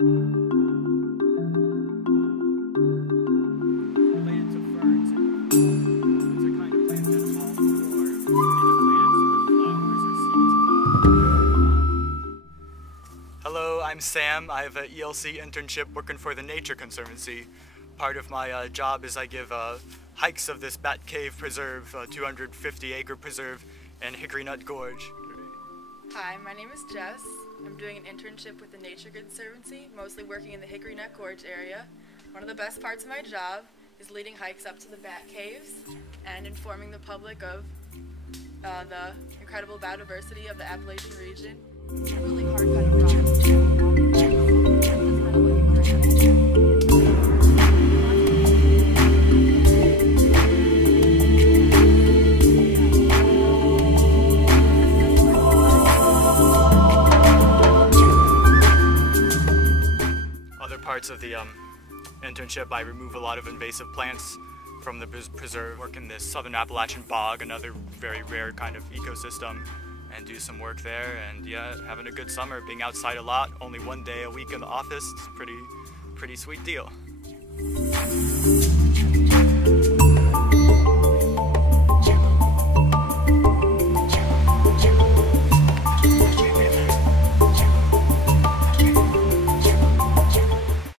Hello, I'm Sam. I have an ELC internship working for the Nature Conservancy. Part of my job is I give hikes of this bat cave preserve, 250-acre preserve in Hickory Gorge. Hi, my name is Jess. I'm doing an internship with the Nature Conservancy, mostly working in the Hickory Gorge area. One of the best parts of my job is leading hikes up to the bat caves and informing the public of the incredible biodiversity of the Appalachian region. It's a really hard kind of job. Other parts of the internship, I remove a lot of invasive plants from the preserve, work in this southern Appalachian bog, another very rare kind of ecosystem, and do some work there. And yeah, having a good summer, being outside a lot, only one day a week in the office. It's a pretty sweet deal.